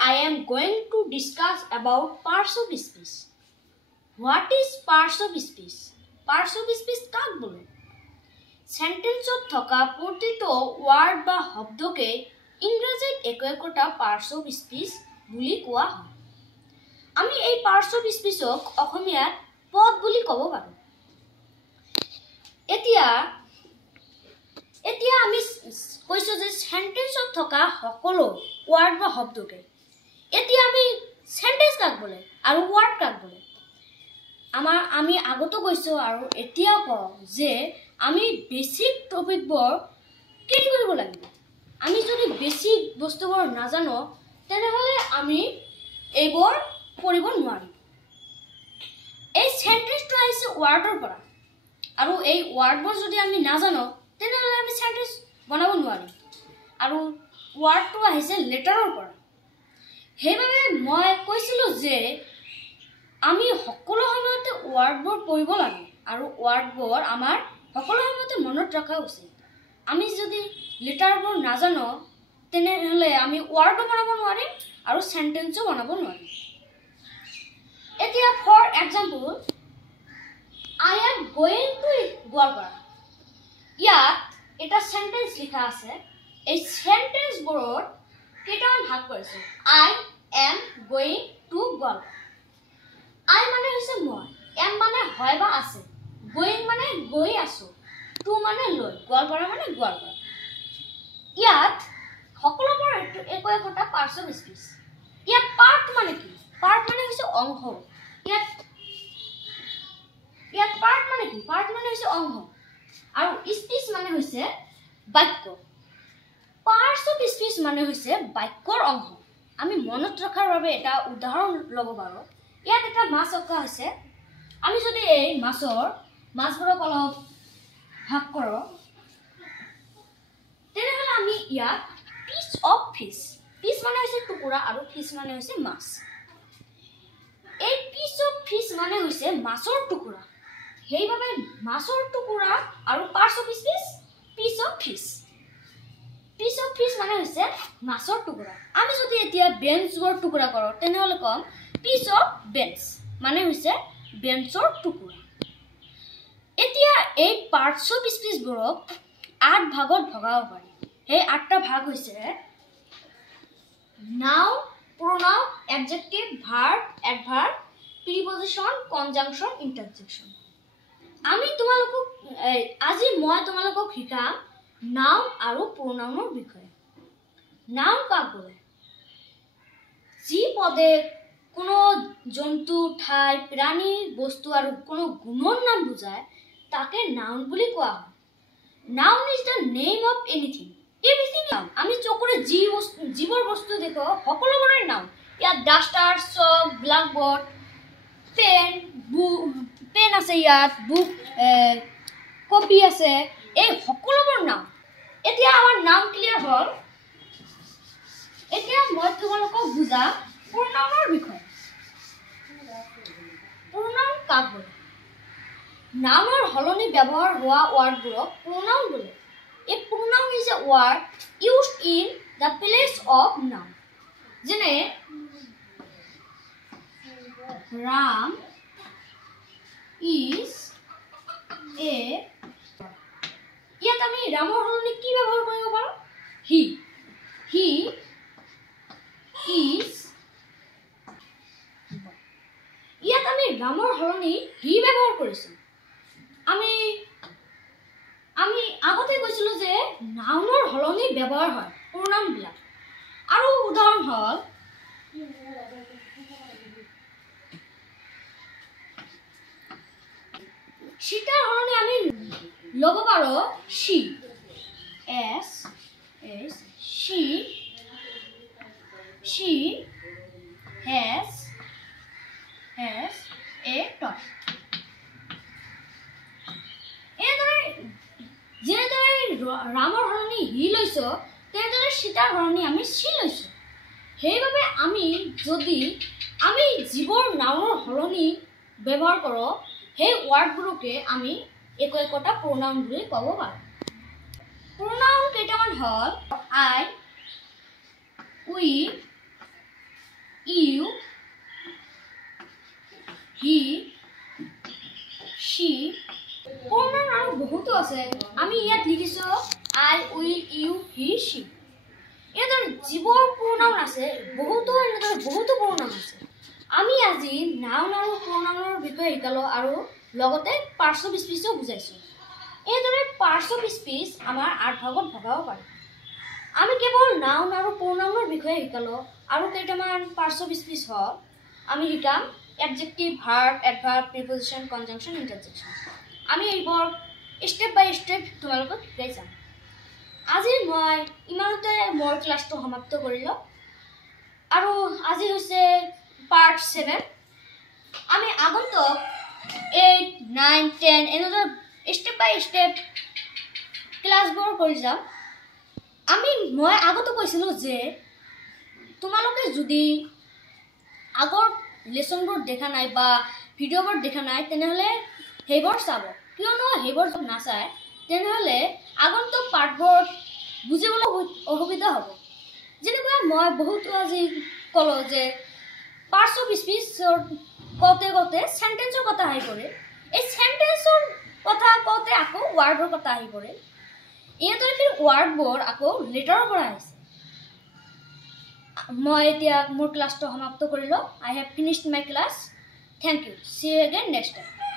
I am going to discuss about parts of speech. What is parts of speech? Parts of speech কাক বলে? সেন্টেন্সত থকা প্ৰতিটো word বা শব্দকে ইংৰাজীত একোটা parts of speech বুলি কোৱা হয়। আমি এই parts of speechক অসমীয়াত পদ বুলি ক'ব পাৰো। এতিয়া আমি কৈছো যে সেন্টেন্সত থকা সকলো ওয়াৰ্ড বা শব্দকে। এতিয়া আমি সেন্টেন্স কাক বলে আৰু ওয়াৰ্ড কাক বলে? আমি আগতো কৈছো আৰু এতিয়া কওঁ যে আমি বেসিক টপিকবোৰ কি কৰিব লাগিব। আমি যদি বেসিক বস্তুবোৰ নাজানো তেনেহলে আমি এইবোৰ কৰিব নোৱাৰিম। এই সেন্টেন্সটো আহিছে ওয়াৰ্ডৰ পৰা আৰু এই ওয়াৰ্ডবোৰ যদি আমি নাজানো তেনেহলে আমি সেন্টেন্স বনাব নোৱাৰিম। আৰু ওয়াৰ্ডটো আহিছে লেটাৰৰ পৰা। সেইবাবে মই কৈছিলো যে আমি সকলো সময়তে ওয়াৰ্ডবোৰ পঢ়িব লাগে আৰু ওয়াৰ্ডবোৰ আমাৰ সকলো সময়তে মনত ৰখা উচিত। আমি যদি লেটাৰবোৰ নাজানো তেনেহলে আমি ওয়াৰ্ডও বনাব নোৱাৰিম আৰু সেন্টেন্সও বনাব নোৱাৰিম। এতিয়া for example I am going to Goalpara. ইয়াত এটা সেন্টেন্স লিখা আছে। এই সেন্টেন্সবোৰত কেইটামান ভাগ কৰিছে। I am going to Goalpara. I মানে হৈছে মই, am মানে হয় বা আছে, going মানে গৈ আছো, to মানে লৈ, গোৱালপাৰা মানে গোৱালপাৰা। ইয়াত সকলোবোৰ একোটা parts of speech। ইয়াত পার্ট মানে কি? পার্ট মানে হৈছে অংশ। ইয়াত পার্ট মানে কি? পার্ট মানে হৈছে অংশ আৰু স্পিচ মানে হৈছে বাক্য। পাৰ্টস অফ স্পিচ মানে হৈছে বাক্যৰ অংশ। আমি মনত ৰখাৰ বাবে এটা উদাহৰণ ল'ব পাৰো। ইয়াত এটা মাছ ৰখা হৈছে। আমি যদি এই মাছবোৰক অলপ ভাগ কৰোঁ তেনেহলে আমি ইয়াত পিচ অফ ফিশ, পিচ মানে হৈছে টুকুৰা আৰু ফিশ মানে হৈছে মাছ। এই পিচ অফ ফিশ মানে হৈছে মাছৰ টুকুৰা। সেইবাবে মাছৰ টুকুৰা আৰু parts of speech piece of fish. Piece of fish মানে হৈছে মাছৰ টুকুৰা। আমি যদি এতিয়া বেঞ্চৰ টুকুৰা কৰোঁ তেনেহলে কম পিচ অফ বেঞ্চ মানে হৈছে বেঞ্চৰ টুকুৰা। এতিয়া এই পাৰ্টস অফ স্পিচবোৰক 8 ভাগত ভগাব পাৰি। সেই 8টা ভাগ হৈছে noun, pronoun, adjective, verb, adverb, preposition, conjunction, interjection। আজি মই তোমালোকক শিকাম নাউন আৰু pronounৰ বিষয়ে। নাউন কাক বলে? যি পদে কোনো জন্তু, ঠাই, প্ৰাণী, বস্তু আৰু কোনো গুণৰ নাম বুজায় তাকে নাউন বুলি কোৱা হয়। Noun is the name of anything. Everything noun. আমি চকুৰে যিবোৰ বস্তু দেখো সকলোবোৰে নাউন। ইয়াত ডাষ্টাৰ, চক, ব্ল্যাকবোৰ্ড, পেন আছে, ইয়াত বুক, কপি আছে, এই সকলোবোৰ নাউন। এতিয়া আমাৰ নাম ক্লিয়াৰ হ'ল। এতিয়া মই তোমালোকক বুজাম pronounৰ বিষয়ে। pronoun কাক বলে? নাউনৰ হলনি ব্যৱহাৰ হোৱা ওয়াৰ্ডবোৰক pronoun বলে। A pronoun is a word used in the place of noun. যেনে Ram is a। ইয়াত আমি ৰামৰ হলনি কি ব্যৱহাৰ কৰিব পাৰো? He is। ইয়াত আমি ৰামৰ হলনি হি ব্যৱহাৰ কৰিছো। আমি আগতে কৈছিলো যে নাউনৰ হলনি ব্যৱহাৰ হয় pronoun বিলাক। আৰু উদাহৰণ হ'ল সীতাৰ হলনি আমি ল'ব পাৰো she, she has a toy। যেনেদৰে ৰামৰ হলনি হি লৈছো তেনেদৰে সীতাৰ হলনি আমি she লৈছো। সেইবাবে আমি যিবোৰ নাউনৰ হলনি ব্যৱহাৰ কৰো সেই ওয়াৰ্ডবোৰকে আমি একোটা pronoun বুলি ক'ব পাৰো। pronoun কেইটামান হ'ল I, we, you he she pronoun আৰু বহুতো আছে আমি ইয়াত লিখিছো I we you he she এদৰ জীৱৰ pronoun আছে বহুতো এনেদৰে বহুতো pronoun আছে আমি আজি noun আৰু pronounৰ বিষয়ে শিকালো আৰু লগতে parts of speech বুজাইছো এদৰে parts of speech আমাৰ আঠ ভাগত ভগাব পাৰি আমি কেৱল noun আৰু pronounৰ বিষয়ে শিকালো আৰু কেইটামান parts of speech হ'ল আমি শিকাম adjective verb adverb preposition conjunction interjection আমি এইবোৰ step by step তোমালোকক শিকাই যাম আজি মই ইমানতে মোৰ ক্লাছটো সমাপ্ত কৰিলো আৰু আজি হৈছে পাৰ্ট 7 আমি আগন্তুক 8 9 10 এনেদৰে step by step ক্লাছবোৰ কৰি যাম মই আগতে কৈছিলো যে তোমালোকে যদি আগৰ লেসনবোৰ দেখা নাই বা ভিডিওবোৰ দেখা নাই তেনেহলে হেবোৰ চাব কিয়নো হেবোৰ না চাই তেনেহলে আগন্তুক পাঠবোৰ বুজিবলৈ অসুবিধা হ'ব যেনেকৈ মই বহুত আজি কলো যে পাৰ্টস অফ স্পীচৰ কতে সেন্টেন্সৰ কথা আহি পৰে এই সেন্টেন্সৰ কথা কতে আকৌ ওয়াৰ্ডৰ কথা আহি পৰে ইয়াতৰ কি ওয়াৰ্ডবোৰ আকৌ লেটাৰৰ পৰা আহিছে মই এতিয়া মোৰ ক্লাছটো সমাপ্ত কৰিলো I have finished my class thank you see you again next time